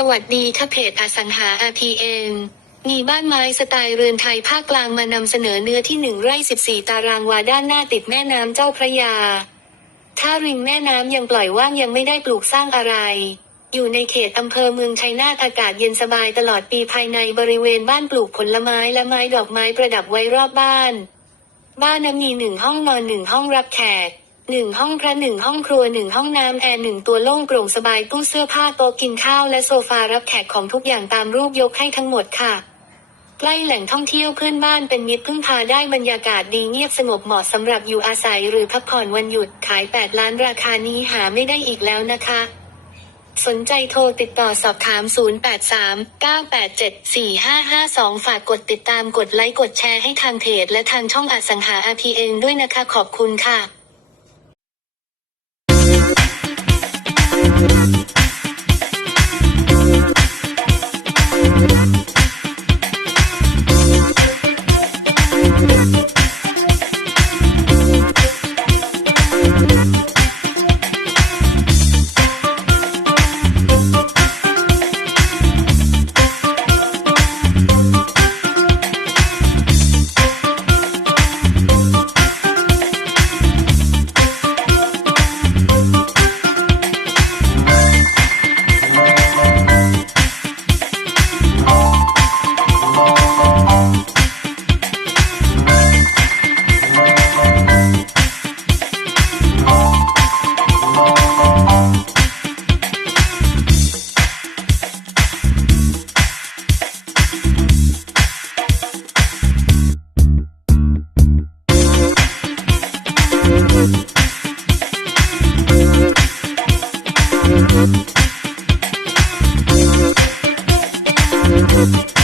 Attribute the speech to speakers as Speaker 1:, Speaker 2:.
Speaker 1: สวัสดีค่ะเพจอสังหา RPN มีบ้านไม้สไตล์เรือนไทยภาคกลางมานำเสนอเนื้อที่หนึ่งไร่ 14 ตารางวาด้านหน้าติดแม่น้ำเจ้าพระยา ถ้าริมแม่น้ำยังปล่อยว่างยังไม่ได้ปลูกสร้างอะไร อยู่ในเขตอำเภอเมืองชัยนาทอากาศเย็นสบายตลอดปีภายในบริเวณบ้านปลูกผลไม้และไม้ดอกไม้ประดับไว้รอบบ้าน บ้านนั้นมีหนึ่งห้องนอนหนึ่งห้องรับแขก หนึ่งห้องพระหนึ่งห้องครัวหนึ่งห้องน้ำแอร์หนึ่งตัวโล่งโปร่งสบายตู้เสื้อผ้าโต๊ะกินข้าวและโซฟารับแขกของทุกอย่างตามรูปยกให้ทั้งหมดค่ะใกล้แหล่งท่องเที่ยวเพื่อนบ้านเป็นมิตรพึ่งพาได้บรรยากาศดีเงียบสงบเหมาะสำหรับอยู่อาศัยหรือพักผ่อนวันหยุดขาย 8 ล้านราคานี้หาไม่ได้อีกแล้วนะคะ สนใจโทรติดต่อสอบถาม 0839874552 ฝากกดติดตามกดไลค์กดแชร์ให้ทางเพจและทางช่องอสังหา RPN ด้วยนะคะขอบคุณค่ะ
Speaker 2: Thank you. Thank you.